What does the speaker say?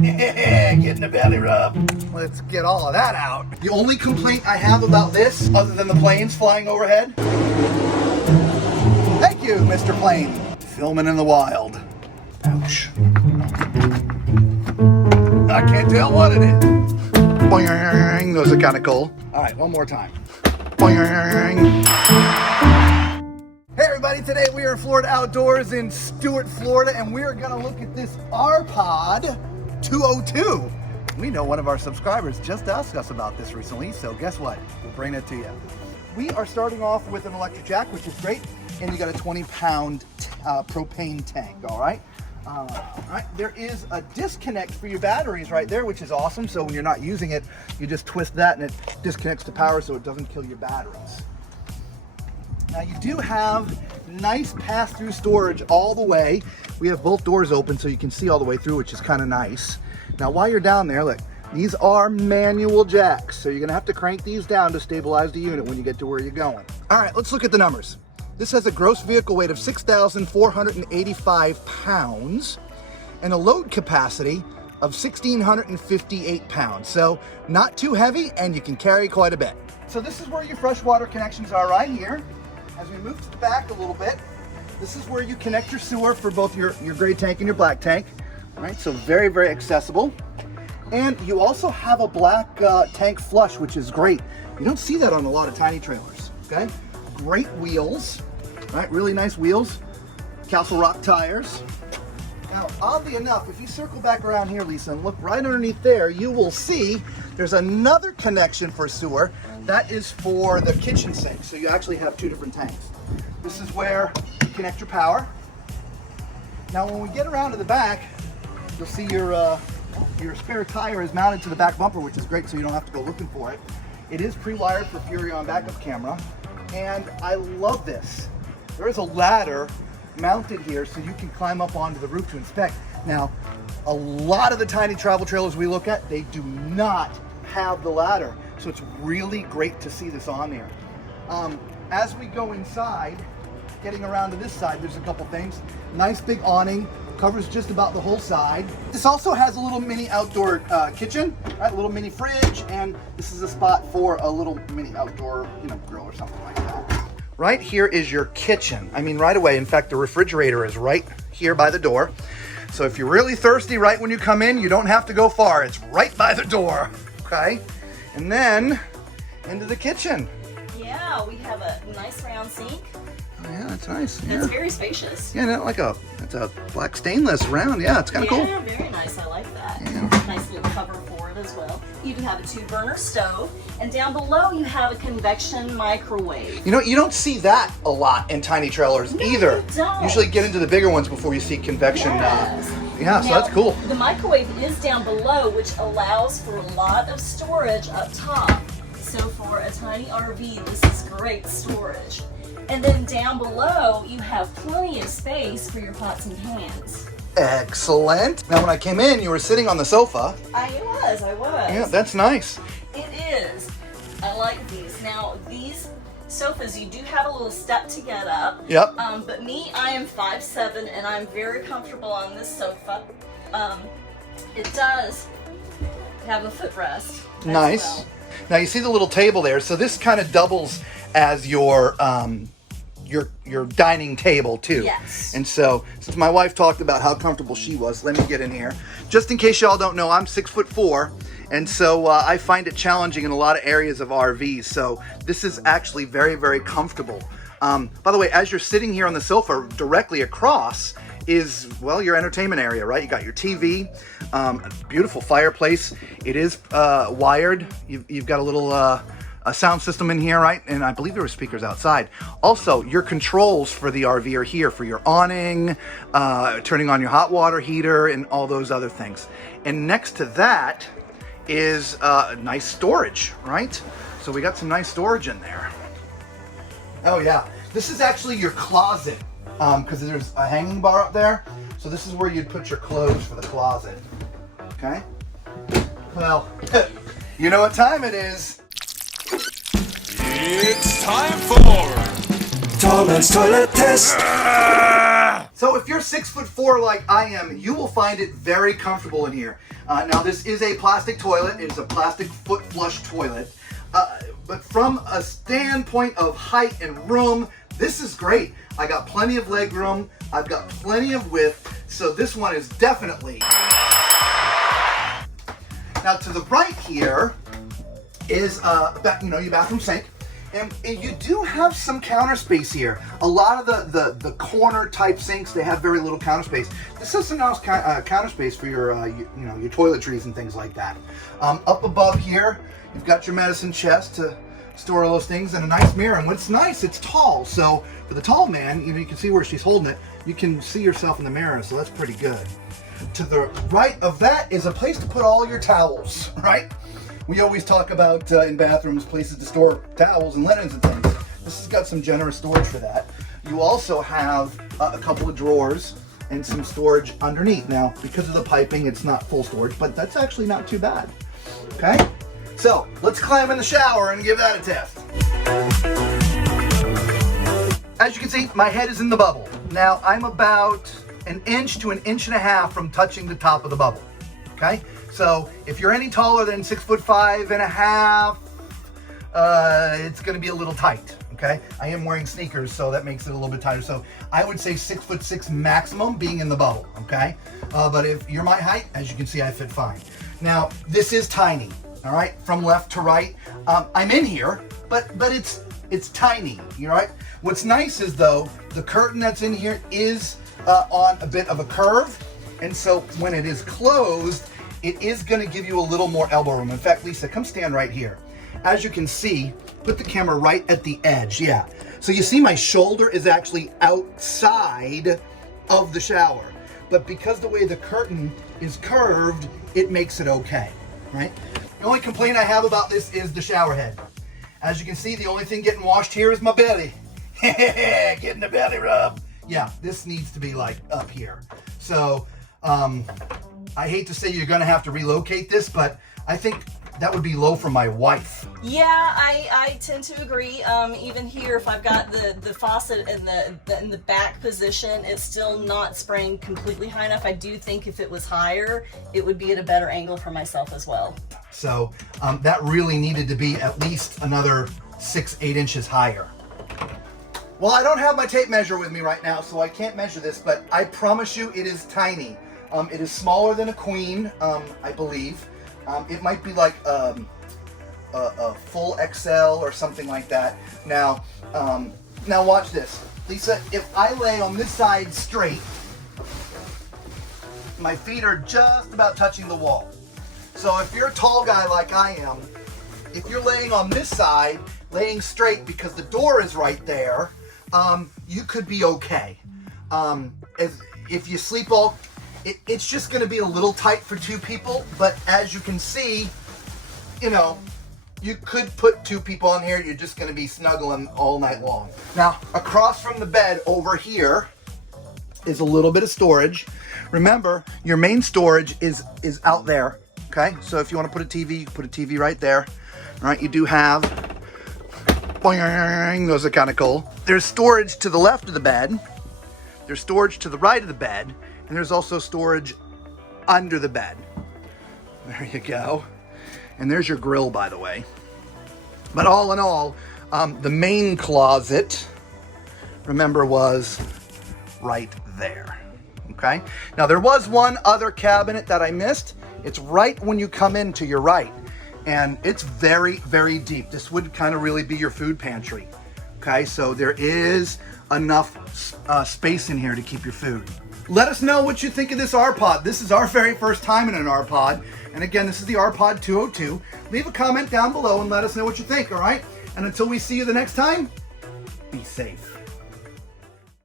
Getting a belly rub. Let's get all of that out. The only complaint I have about this, other than the planes flying overhead. Thank you, Mr. Plane. Filming in the wild. Ouch. I can't tell what it is. Boing. Those are kind of cool. All right, one more time. Boing. Hey everybody, today we are in Florida Outdoors in Stuart, Florida, and we are going to look at this RPod 202. We know one of our subscribers just asked us about this recently, so guess what? We'll bring it to you. We are starting off with an electric jack, which is great, and you got a 20-pound propane tank, all right? All right, there is a disconnect for your batteries right there, which is awesome. So when you're not using it, you just twist that and it disconnects the power so it doesn't kill your batteries. Now you do have nice pass-through storage all the way. We have both doors open so you can see all the way through, which is kind of nice. Now while you're down there, look, these are manual jacks. So you're gonna have to crank these down to stabilize the unit when you get to where you're going. All right, let's look at the numbers. This has a gross vehicle weight of 6,485 pounds and a load capacity of 1,658 pounds. So not too heavy, and you can carry quite a bit. So this is where your freshwater connections are right here. As we move to the back a little bit, this is where you connect your sewer for both your gray tank and your black tank. All right, so very, very accessible. And you also have a black tank flush, which is great. You don't see that on a lot of tiny trailers, okay? Great wheels, right? Really nice wheels. Castle Rock tires. Now, oddly enough, if you circle back around here, Lisa, and look right underneath there, you will see there's another connection for sewer. That is for the kitchen sink. So you actually have two different tanks. This is where you connect your power. Now, when we get around to the back, you'll see your spare tire is mounted to the back bumper, which is great, so you don't have to go looking for it. It is pre-wired for Furrion backup camera. And I love this. There is a ladder mounted here so you can climb up onto the roof to inspect. Now, a lot of the tiny travel trailers we look at, they do not have the ladder. So it's really great to see this on there. As we go inside, getting around to this side, there's a couple things. Nice big awning, covers just about the whole side. This also has a little mini outdoor kitchen, right? A little mini fridge, and this is a spot for a little mini outdoor, grill or something like that. Right here is your kitchen. I mean, right away. In fact, the refrigerator is right here by the door. So if you're really thirsty right when you come in, you don't have to go far. It's right by the door, okay? And then into the kitchen. Yeah, we have a nice round sink. Oh, yeah, that's nice. Yeah. It's very spacious. Yeah, it's a black stainless round. Yeah, it's kind of cool. Yeah, very nice. I like that. Yeah. Nice little cover for it as well. You do have a 2-burner stove, and down below you have a convection microwave. You don't see that a lot in tiny trailers either. You don't. Usually get into the bigger ones before you see convection. Yes. Yeah, so that's cool. The microwave is down below, which allows for a lot of storage up top. So for a tiny RV, this is great storage. And then down below, you have plenty of space for your pots and pans. Excellent. Now, when I came in, you were sitting on the sofa. I was. Yeah, that's nice. It is. I like these. Now, these sofas, you do have a little step to get up. Yep. But me, I am 5'7", and I'm very comfortable on this sofa. It does have a footrest. Nice. Well. Now, you see the little table there. So this kind of doubles as your dining table too. Yes. And so, since my wife talked about how comfortable she was, let me get in here. Just in case y'all don't know, I'm 6'4", and so I find it challenging in a lot of areas of RVs. So this is actually very, very comfortable. By the way, as you're sitting here on the sofa, directly across is, well, your entertainment area, right? You got your TV, beautiful fireplace. It is wired. You've got a little a sound system in here, right? And I believe there were speakers outside. Also, your controls for the RV are here for your awning, turning on your hot water heater, and all those other things. And next to that is nice storage, right? So we got some nice storage in there. Oh yeah, this is actually your closet, because there's a hanging bar up there. So this is where you'd put your clothes for the closet, okay? Well, you know what time it is. It's time for Tallman's Toilet Test. So if you're 6'4" like I am, you will find it very comfortable in here. Now this is a plastic toilet. It's a plastic foot flush toilet. But from a standpoint of height and room, this is great. I got plenty of leg room. I've got plenty of width. So this one is definitely. Now to the right here is your bathroom sink. And you do have some counter space here. A lot of the corner type sinks, they have very little counter space. This is some nice counter space for your toiletries and things like that. Up above here, you've got your medicine chest to store all those things, and a nice mirror. And what's nice, it's tall. So for the tall man, you can see where she's holding it. You can see yourself in the mirror, so that's pretty good. To the right of that is a place to put all your towels, right? We always talk about in bathrooms, places to store towels and linens and things. This has got some generous storage for that. You also have a couple of drawers and some storage underneath. Now, because of the piping, it's not full storage, but that's actually not too bad. Okay? So, let's climb in the shower and give that a test. As you can see, my head is in the bubble. Now, I'm about an inch to an inch and a half from touching the top of the bubble. Okay? So if you're any taller than 6'5.5", it's going to be a little tight. Okay, I am wearing sneakers, so that makes it a little bit tighter. So I would say 6'6" maximum being in the bubble. Okay, but if you're my height, as you can see, I fit fine. Now this is tiny. All right, from left to right, I'm in here, but it's tiny. You all right? What's nice is though the curtain that's in here is on a bit of a curve, and so when it is closed, it is going to give you a little more elbow room. In fact, Lisa, come stand right here. As you can see, put the camera right at the edge. Yeah. So you see my shoulder is actually outside of the shower. But because the way the curtain is curved, it makes it okay, right? The only complaint I have about this is the shower head. As you can see, the only thing getting washed here is my belly. Getting the belly rub. Yeah, this needs to be like up here. So, I hate to say you're going to have to relocate this, but I think that would be low for my wife. Yeah, I tend to agree. Even here, if I've got the faucet in the back position, it's still not spraying completely high enough. I do think if it was higher, it would be at a better angle for myself as well. So that really needed to be at least another 6-8 inches higher. Well, I don't have my tape measure with me right now, so I can't measure this, but I promise you it is tiny. It is smaller than a queen, I believe. It might be like a full XL or something like that. Now watch this. Lisa, if I lay on this side straight, my feet are just about touching the wall. So if you're a tall guy like I am, if you're laying on this side, laying straight because the door is right there, you could be okay. If you sleep all... It's just going to be a little tight for two people, but as you can see, you could put two people on here. You're just going to be snuggling all night long. Now, across from the bed over here is a little bit of storage. Remember, your main storage is out there, okay? So if you want to put a TV, you can put a TV right there. All right, you do have, boing, those are kind of cool. There's storage to the left of the bed. There's storage to the right of the bed. And there's also storage under the bed. There you go. And there's your grill, by the way. But all in all, the main closet, remember, was right there. Okay? Now, there was one other cabinet that I missed. It's right when you come in to your right. And it's very, very deep. This would kind of really be your food pantry. Okay? So there is enough space in here to keep your food. Let us know what you think of this RPod. This is our very first time in an RPod. And again, this is the RPod 202. Leave a comment down below and let us know what you think, all right? And until we see you the next time, be safe.